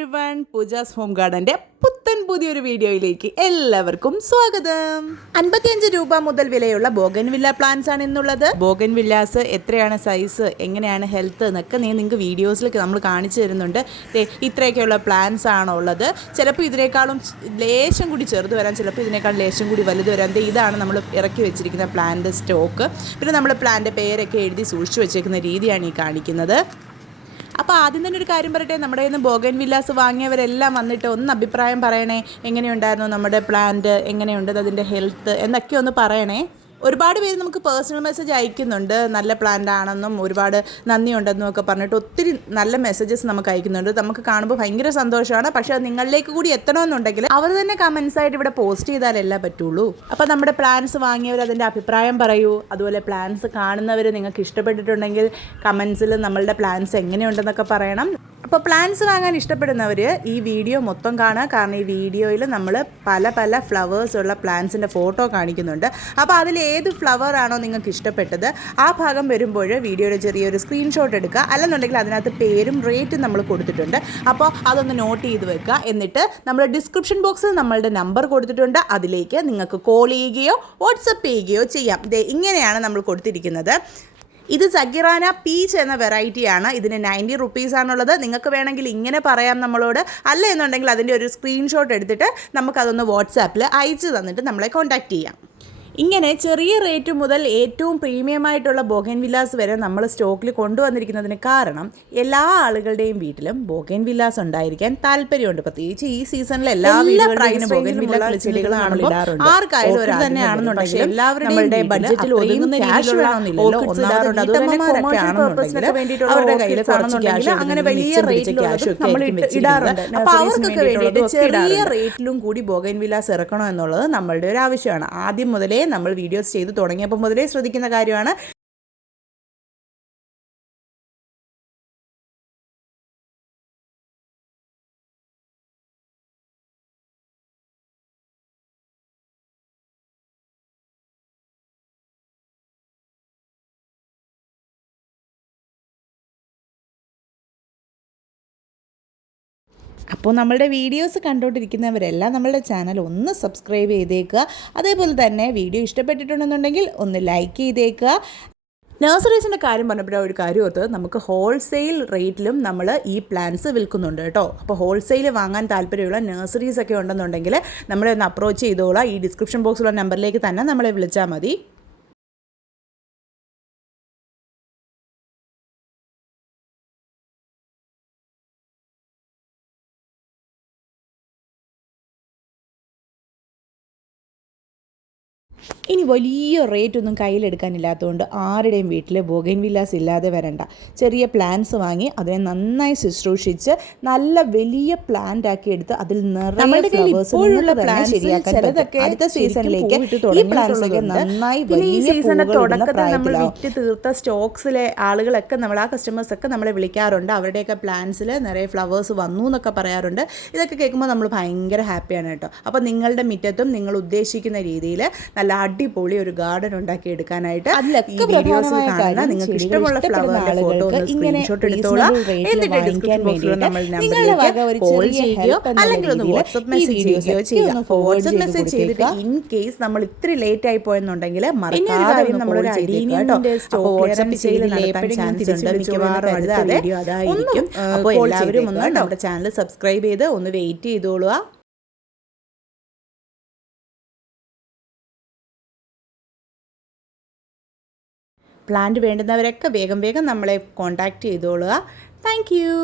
Everyone, pujas home ഗാർഡൻ്റെ പുത്തൻ പുതിയൊരു വീഡിയോയിലേക്ക് എല്ലാവർക്കും സ്വാഗതം. 55 രൂപ മുതൽ വിലയുള്ള ബോഗൻവില്ല പ്ലാന്റ്സ് ആണ് ഇന്നുള്ളത്. ബോഗൻവില്ലാസ് എത്രയാണ് സൈസ്, എങ്ങനെയാണ് ഹെൽത്ത് എന്നൊക്കെ നിങ്ങൾക്ക് വീഡിയോസിൽ നമ്മൾ കാണിച്ചു തരുന്നുണ്ട്. ഇത്രയൊക്കെയുള്ള പ്ലാന്റ്സ് ആണോ ഉള്ളത്. ചിലപ്പോൾ ഇതിനേക്കാളും ലേശം കൂടി ചെറുത് വരാം, ചിലപ്പോൾ ഇതിനേക്കാളും ലേശം കൂടി വലുത് വരാം. ഇതാണ് നമ്മൾ ഇറക്കി വെച്ചിരിക്കുന്ന പ്ലാന്റ് സ്റ്റോക്ക്. പിന്നെ നമ്മൾ പ്ലാന്റ് പേരൊക്കെ എഴുതി സൂക്ഷിച്ചു വെച്ചേക്കുന്ന രീതിയാണ് ഈ കാണിക്കുന്നത്. അപ്പോൾ ആദ്യം തന്നെ ഒരു കാര്യം പറയട്ടെ, നമ്മുടെ ഇന്ന് ബോഗൻവില്ലാസ് വാങ്ങിയവരെല്ലാം വന്നിട്ട് ഒന്ന് അഭിപ്രായം പറയണേ. എങ്ങനെയുണ്ടായിരുന്നു നമ്മുടെ പ്ലാന്റ്, എങ്ങനെയുണ്ട് അതിൻ്റെ ഹെൽത്ത് എന്നൊക്കെ ഒന്ന് പറയണേ. ഒരുപാട് പേര് നമുക്ക് പേഴ്സണൽ മെസ്സേജ് അയക്കുന്നുണ്ട്, നല്ല പ്ലാന്റ് ആണെന്നും ഒരുപാട് നന്ദിയുണ്ടെന്നും ഒക്കെ പറഞ്ഞിട്ട് ഒത്തിരി നല്ല മെസ്സേജസ് നമുക്ക് അയക്കുന്നുണ്ട്. നമുക്ക് കാണുമ്പോൾ ഭയങ്കര സന്തോഷമാണ്. പക്ഷേ അത് നിങ്ങളിലേക്ക് കൂടി എത്തണമെന്നുണ്ടെങ്കിൽ അവർ തന്നെ കമൻസ് ആയിട്ട് ഇവിടെ പോസ്റ്റ് ചെയ്താലല്ലേ പറ്റുള്ളൂ. അപ്പോൾ നമ്മുടെ പ്ലാന്റ്സ് വാങ്ങിയവർ അതിൻ്റെ അഭിപ്രായം പറയൂ. അതുപോലെ പ്ലാന്റ്സ് കാണുന്നവർ നിങ്ങൾക്ക് ഇഷ്ടപ്പെട്ടിട്ടുണ്ടെങ്കിൽ കമൻസിൽ നമ്മളുടെ പ്ലാന്റ്സ് എങ്ങനെയുണ്ടെന്നൊക്കെ പറയണം. അപ്പോൾ പ്ലാന്റ്സ് വാങ്ങാൻ ഇഷ്ടപ്പെടുന്നവർ ഈ വീഡിയോ മൊത്തം കാണുക. കാരണം ഈ വീഡിയോയിൽ നമ്മൾ പല പല ഫ്ലവേഴ്സ് ഉള്ള പ്ലാന്റ്സിൻ്റെ ഫോട്ടോ കാണിക്കുന്നുണ്ട്. അപ്പോൾ അതിൽ ഏത് ഫ്ലവർ ആണോ നിങ്ങൾക്ക് ഇഷ്ടപ്പെട്ടത് ആ ഭാഗം വരുമ്പോൾ വീഡിയോയുടെ ചെറിയൊരു സ്ക്രീൻഷോട്ട് എടുക്കുക. അല്ലെന്നുണ്ടെങ്കിൽ അതിനകത്ത് പേരും റേറ്റും നമ്മൾ കൊടുത്തിട്ടുണ്ട്. അപ്പോൾ അതൊന്ന് നോട്ട് ചെയ്ത് വെക്കുക. എന്നിട്ട് നമ്മൾ ഡിസ്ക്രിപ്ഷൻ ബോക്സിൽ നമ്മളുടെ നമ്പർ കൊടുത്തിട്ടുണ്ട്. അതിലേക്ക് നിങ്ങൾക്ക് കോൾ ചെയ്യുകയോ വാട്സപ്പ് ചെയ്യുകയോ ചെയ്യാം. ഇങ്ങനെയാണ് നമ്മൾ കൊടുത്തിരിക്കുന്നത്. ഇത് സഗിറാന പീച്ച് എന്ന വെറൈറ്റിയാണ്. ഇതിന് 90 റുപ്പീസാണുള്ളത്. നിങ്ങൾക്ക് വേണമെങ്കിൽ ഇങ്ങനെ പറയാം നമ്മളോട്, അല്ല എന്നുണ്ടെങ്കിൽ അതിൻ്റെ ഒരു സ്ക്രീൻഷോട്ട് എടുത്തിട്ട് നമുക്കതൊന്ന് വാട്സാപ്പിൽ അയച്ചു തന്നിട്ട് നമ്മളെ കോൺടാക്റ്റ് ചെയ്യാം. ഇങ്ങനെ ചെറിയ റേറ്റ് മുതൽ ഏറ്റവും പ്രീമിയമായിട്ടുള്ള ബോഗൻവില്ലാസ് വരെ നമ്മൾ സ്റ്റോക്കിൽ കൊണ്ടുവന്നിരിക്കുന്നതിന് കാരണം എല്ലാ ആളുകളുടെയും വീട്ടിലും ബോഗൻവില്ലാസ് ഉണ്ടായിരിക്കാൻ താല്പര്യമുണ്ട്. പ്രത്യേകിച്ച് ഈ സീസണിൽ എല്ലാ വീടുകളിലും ബോഗൻവില്ല ചെടികൾ കാണുമ്പോൾ ആർക്കായാലും ഒരു തന്നെയാണെന്നുണ്ടെങ്കിൽ എല്ലാവരുടെയും ബഡ്ജറ്റിൽ ഒതുങ്ങുന്ന രീതിയിലുള്ള അവരുടെ കയ്യിൽ അങ്ങനെ വലിയ റേറ്റിൽ നമ്മൾ ഇടാറുണ്ട്. അപ്പോൾ അവർക്കൊക്കെ വേണ്ടിയിട്ട് ചെറിയ റേറ്റിലും കൂടി ബോഗൻവില്ലാസ് ഇറക്കണം എന്നുള്ളത് നമ്മളുടെ ഒരു ആവശ്യമാണ്. ആദ്യം മുതലേ നമ്മൾ വീഡിയോസ് ചെയ്ത് തുടങ്ങിയപ്പോൾ മുതലേ ശ്രദ്ധിക്കുന്ന കാര്യമാണ്. അപ്പോൾ നമ്മളുടെ വീഡിയോസ് കണ്ടുകൊണ്ടിരിക്കുന്നവരെല്ലാം നമ്മളുടെ ചാനൽ ഒന്ന് സബ്സ്ക്രൈബ് ചെയ്തേക്കുക. അതേപോലെ തന്നെ വീഡിയോ ഇഷ്ടപ്പെട്ടിട്ടുണ്ടെന്നുണ്ടെങ്കിൽ ഒന്ന് ലൈക്ക് ചെയ്തേക്കുക. നഴ്സറീസിൻ്റെ കാര്യം പറഞ്ഞപ്പോഴാണ് ഒരു കാര്യം ഓർത്ത്, നമുക്ക് ഹോൾസെയിൽ റേറ്റിലും നമ്മൾ ഈ പ്ലാന്റ്സ് വിൽക്കുന്നുണ്ട് കേട്ടോ. അപ്പോൾ ഹോൾസെയിൽ വാങ്ങാൻ താല്പര്യമുള്ള നഴ്സറീസൊക്കെ ഉണ്ടെന്നുണ്ടെങ്കിൽ നമ്മളെ ഒന്ന് അപ്രോച്ച് ചെയ്തോളാം. ഈ ഡിസ്ക്രിപ്ഷൻ ബോക്സിലുള്ള നമ്പറിലേക്ക് തന്നെ നമ്മളെ വിളിച്ചാൽ മതി. ഇനി വലിയ റേറ്റൊന്നും കയ്യിലെടുക്കാനില്ലാത്തതുകൊണ്ട് ആരുടെയും വീട്ടിൽ ബോഗൻവില്ലാസ് ഇല്ലാതെ വരണ്ട. ചെറിയ പ്ലാന്റ്സ് വാങ്ങി അതിനെ നന്നായി ശുശ്രൂഷിച്ച് നല്ല വലിയ പ്ലാന്റ് ആക്കി എടുത്ത് അതിൽ നിറയെ ശരിയാക്കാൻ പറ്റും. അടുത്ത സീസണിലേക്ക് ഈ പ്ലാന്റ്സ് ഒക്കെ നന്നായി നമ്മൾ വിറ്റ് തീർത്ത സ്റ്റോക്സിലെ ആളുകളൊക്കെ നമ്മൾ ആ കസ്റ്റമേഴ്സൊക്കെ നമ്മളെ വിളിക്കാറുണ്ട്. അവരുടെയൊക്കെ പ്ലാന്റ്സിൽ നിറയെ ഫ്ലവേഴ്സ് വന്നു എന്നൊക്കെ പറയാറുണ്ട്. ഇതൊക്കെ കേൾക്കുമ്പോൾ നമ്മൾ ഭയങ്കര ഹാപ്പിയാണ് കേട്ടോ. അപ്പോൾ നിങ്ങളുടെ മുറ്റത്തും നിങ്ങൾ ഉദ്ദേശിക്കുന്ന രീതിയിൽ നല്ല അടിപൊളി ഒരു ഗാർഡൻ ഉണ്ടാക്കി എടുക്കാനായിട്ട് അതിലൊക്കെ വീഡിയോസിൽ കാണുന്ന നിങ്ങൾക്ക് ഇഷ്ടമുള്ള ഫ്ലവറിന്റെ ഫോട്ടോ ഒന്ന് സ്ക്രീൻഷോട്ട് എടുത്തോളാം. എന്നിട്ട് ഡിസ്ക്രിപ്ഷൻ ബോക്സിൽ നമ്മൾ നമ്പറിലേക്ക് കോൾ ചെയ്യുകയോ അല്ലെങ്കിൽ ഒന്ന് വാട്സ്ആപ്പ് മെസ്സേജ് ചെയ്യുകയോ ചെയ്യാം. വാട്സ്ആപ്പ് മെസ്സേജ് ചെയ്തിട്ട് ഇൻ കേസ് നമ്മൾ ഇത്തിരി ലേറ്റ് ആയി പോയെന്നുണ്ടെങ്കിൽ മറക്കാതെ നമ്മളൊരു അഡീനിയന്റെ സ്റ്റോക്ക് വാട്സ്ആപ്പ് ചെയ്ത് നടത്താൻ ചാൻസ് ഉണ്ട്. മിക്കവാറും അടുത്ത വീഡിയോ അതായിരിക്കും. അപ്പോൾ എല്ലാവരും ഒന്ന് നമ്മുടെ ചാനൽ സബ്സ്ക്രൈബ് ചെയ്ത് ഒന്ന് വെയിറ്റ് ചെയ്തോളുക. പ്ലാന്റ് വേണ്ടുന്നവരൊക്കെ വേഗം വേഗം നമ്മളെ കോൺടാക്റ്റ് ചെയ്തോളുക. Thank you.